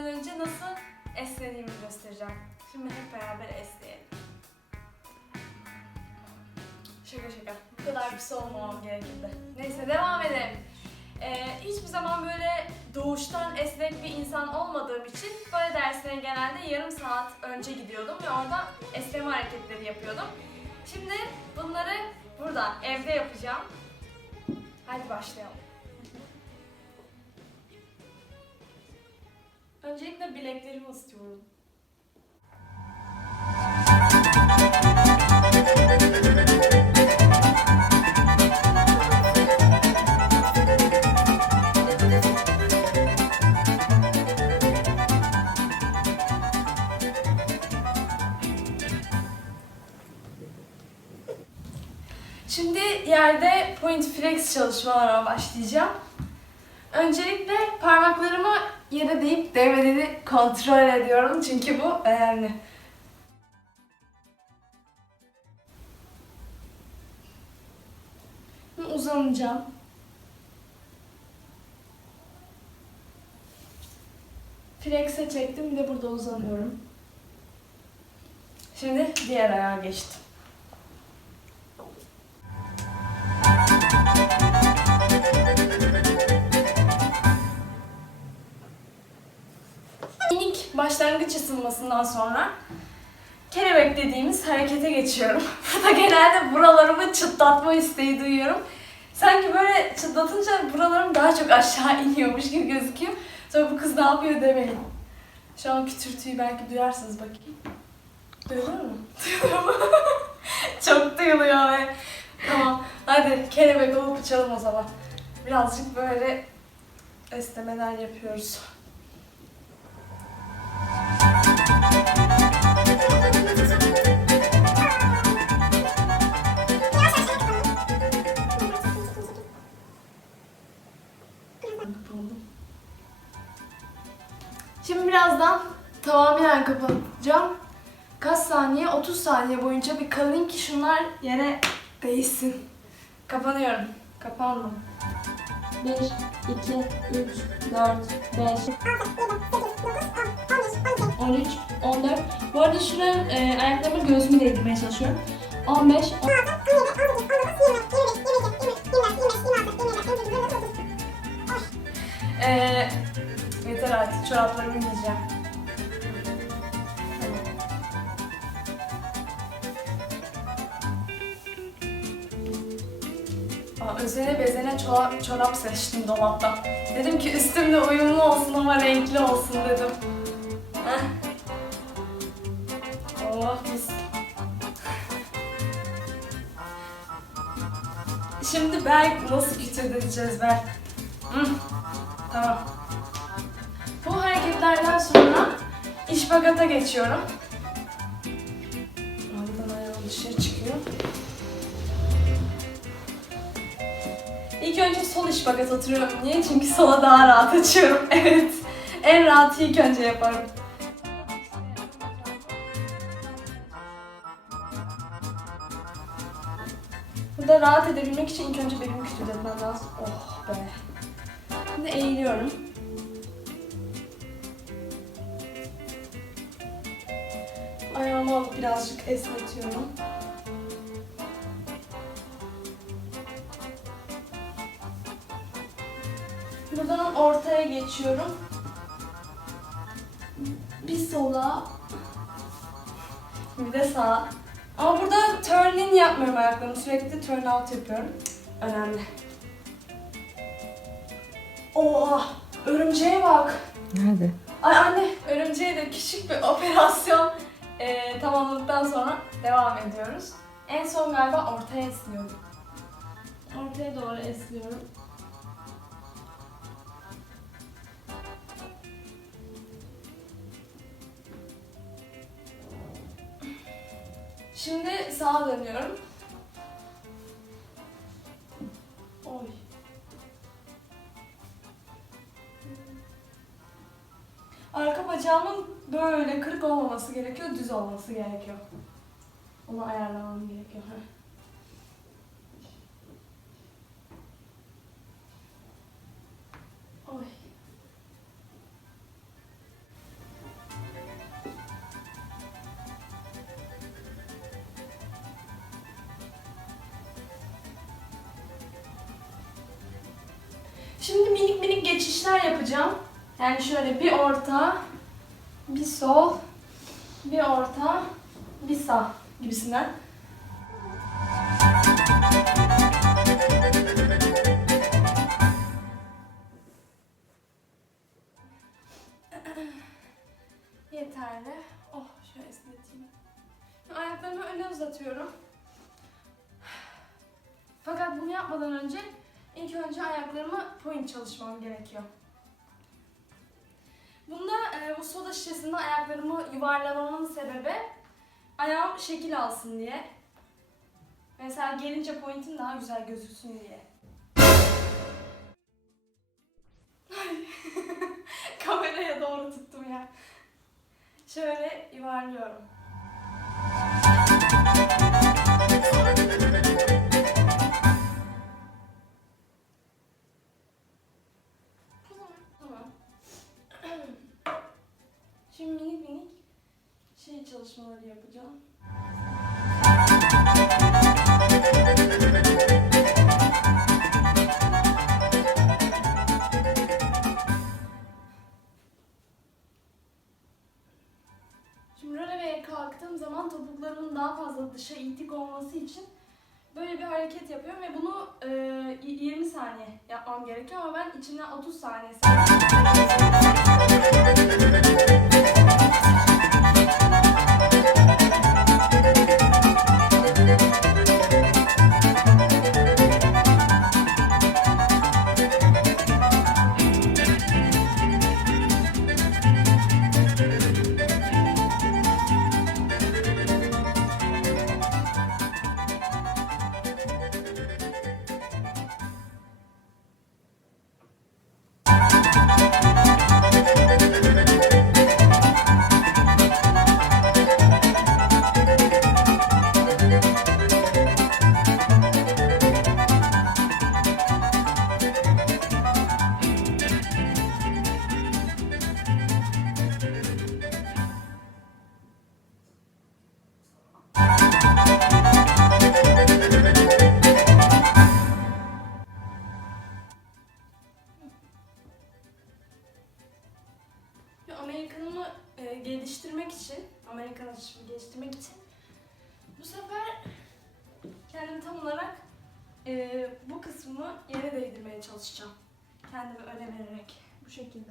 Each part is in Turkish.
esnemeden önce nasıl esnediğimi göstereceğim. Şimdi hep beraber esneyelim. Şaka şaka. Bu kadar pis olmamam gerekirdi. Neyse devam edelim. Ee, hiçbir zaman böyle doğuştan esnek bir insan olmadığım için böyle dersine genelde yarım saat önce gidiyordum ve orada esneme hareketleri yapıyordum. Şimdi bunları burada evde yapacağım. Hadi başlayalım. Öncelikle bileklerimi ısıtıyorum. Şimdi yerde point flex çalışmalarına başlayacağım. Öncelikle parmaklarımı yere değip değmediğini kontrol ediyorum çünkü bu önemli. Uzanacağım. Flex'e çektim bir de burada uzanıyorum. Şimdi diğer ayağa geçtim. Başlangıç ısınmasından sonra kelebek dediğimiz harekete geçiyorum. Burada genelde buralarımı çıtlatma isteği duyuyorum. Sanki böyle çıtlatınca buralarım daha çok aşağı iniyormuş gibi gözüküyor. Sonra bu kız ne yapıyor demeyin. Şu an kütürtüyü belki duyarsınız bakayım. Duyuluyor mu? Duyuluyor mu? çok duyuluyor be. Tamam. Hadi kelebek olup uçalım o zaman. Birazcık böyle esnemeler yapıyoruz. Kapandım. Şimdi birazdan tamamen kapatacağım. Kaç saniye? 30 saniye boyunca bir kalayım ki şunlar yere değsin. Kapanıyorum. Kapandım. 1, 2, 3, 4, 5, 13, 14. Bu arada şuraya e, ayaklarımı göğsüme değdirmeye çalışıyorum. 15, Ee, yeter artık çoraplarımı giyeceğim. Özene bezene çorap, çorap seçtim dolaptan. Dedim ki üstümde uyumlu olsun ama renkli olsun dedim. Berk nasıl kütürdüreceğiz Berk? Hı. Tamam. Bu hareketlerden sonra işbagata geçiyorum. Oradan ayağım dışarı çıkıyor. İlk önce sol işbagat oturuyorum. Niye? Çünkü sola daha rahat açıyorum. Evet. En rahat ilk önce yaparım. Burada rahat edebilmek için ilk önce belimi kütületmem lazım. Oh be. Şimdi eğiliyorum. Ayağımı alıp birazcık esnetiyorum. Buradan ortaya geçiyorum. Bir sola. Bir de sağa. Ama burada turn in yapmıyorum ayaklarımı. Sürekli turn out yapıyorum. Önemli. Oha! Örümceğe bak. Nerede? Ay anne, örümceğe de küçük bir operasyon eee tamamladıktan sonra devam ediyoruz. En son galiba ortaya esniyorum. Ortaya doğru esniyorum. Şimdi sağa dönüyorum. Oy. Arka bacağımın böyle kırık olmaması gerekiyor, düz olması gerekiyor. Onu ayarlamam gerekiyor. Şimdi minik minik geçişler yapacağım. Yani şöyle bir orta, bir sol, bir orta, bir sağ gibisinden. Yeterli. Oh şöyle esneteyim. Ayaklarımı öne uzatıyorum. Fakat bunu yapmadan önce ilk önce ayaklarımı point çalışmam gerekiyor. Bunda e, bu soda şişesinde ayaklarımı yuvarlamamın sebebi ayağım şekil alsın diye. Mesela gelince pointim daha güzel gözüksün diye. Ay, Kameraya doğru tuttum ya. Şöyle yuvarlıyorum. Çalışmaları yapacağım. Şimdi röleveye kalktığım zaman topuklarımın daha fazla dışa itik olması için böyle bir hareket yapıyorum ve bunu e, y- 20 saniye yapmam gerekiyor ama ben içinden 30 saniye geliştirmek için bu sefer kendimi tam olarak e, bu kısmımı yere değdirmeye çalışacağım. Kendimi öne vererek bu şekilde.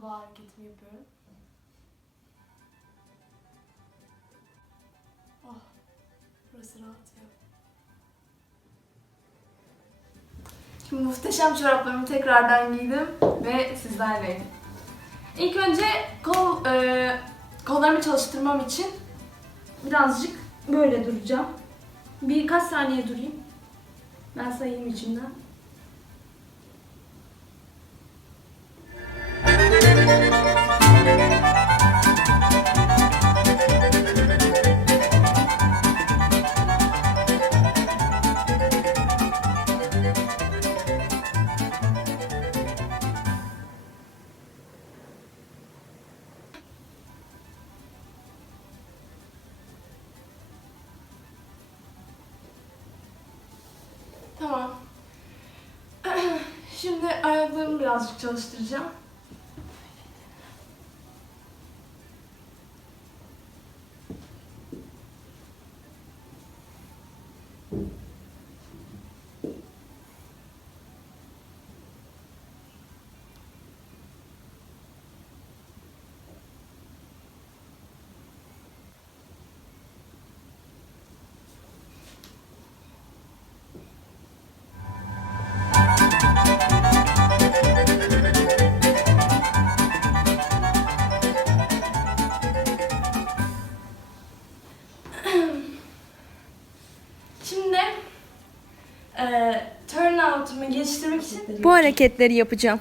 Kurbağa hareketimi yapıyorum. Oh, burası rahat ya. Şimdi muhteşem çoraplarımı tekrardan giydim ve sizlerleyim. İlk önce kol e, kollarımı çalıştırmam için birazcık böyle duracağım. Birkaç saniye durayım. Ben sayayım içinden. Ayaklarımı birazcık çalıştıracağım. Turnout'umu geliştirmek için bu hareketleri yapacağım.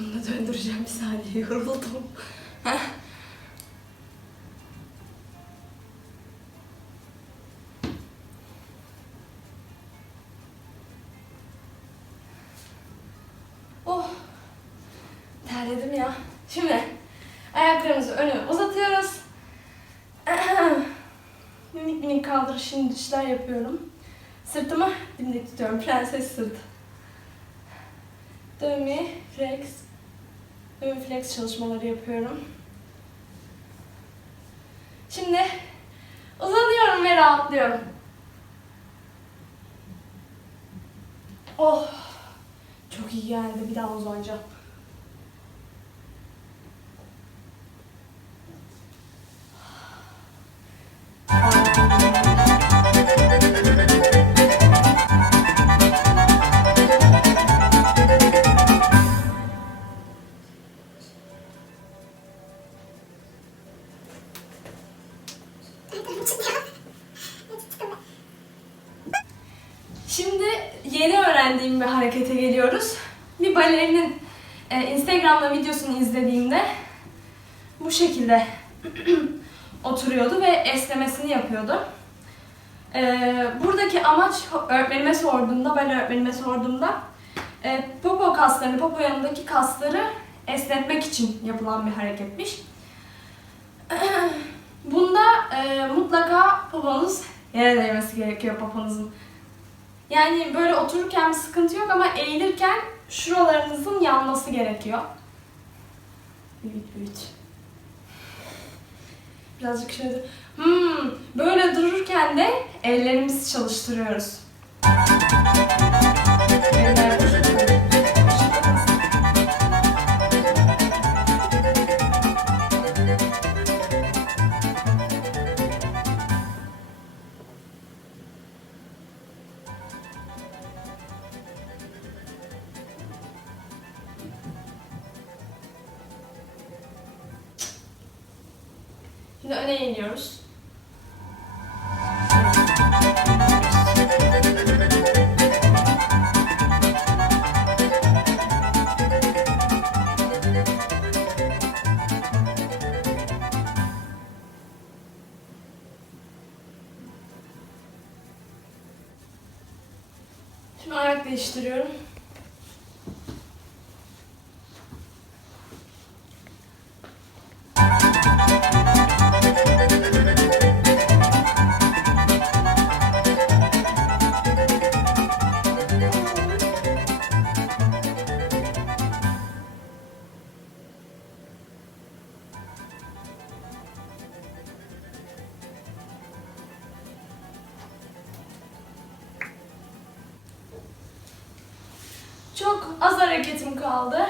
Bunu döndüreceğim bir saniye yoruldum. Oh. Terledim ya. Şimdi ayaklarımızı öne uzatıyoruz. minik minik kaldırış inişler yapıyorum. Sırtımı dimdik tutuyorum. Prenses sırt. Dönme, flex, dönme flex çalışmaları yapıyorum. Şimdi uzanıyorum ve rahatlıyorum. Oh, çok iyi geldi. Bir daha uzanacağım. Şekilde oturuyordu ve esnemesini yapıyordu. E, buradaki amaç öğretmenime sorduğumda, ben öğretmenime sorduğumda e, popo kaslarını, popo yanındaki kasları esnetmek için yapılan bir hareketmiş. Bunda e, mutlaka poponuz yere değmesi gerekiyor poponuzun. Yani böyle otururken bir sıkıntı yok ama eğilirken şuralarınızın yanması gerekiyor. Büyüt büyüt. Birazcık şöyle hmm, böyle dururken de ellerimizi çalıştırıyoruz. Öne eğiliyoruz. Şimdi ayak değiştiriyorum. Çok az hareketim kaldı.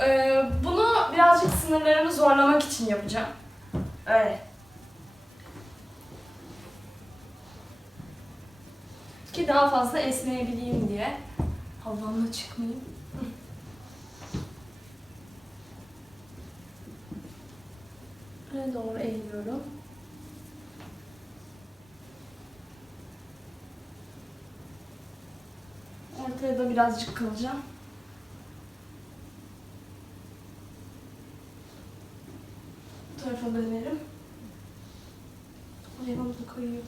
Ee, bunu birazcık sınırlarımı zorlamak için yapacağım. Öyle. Ki daha fazla esneyebileyim diye. Havamla çıkmayayım. Öne doğru eğiliyorum. Ortaya da birazcık kalacağım. Bu tarafa dönerim. Ayağım da kayıyor.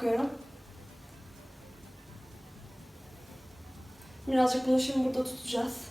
Bakıyorum. Birazcık bunu şimdi burada tutacağız.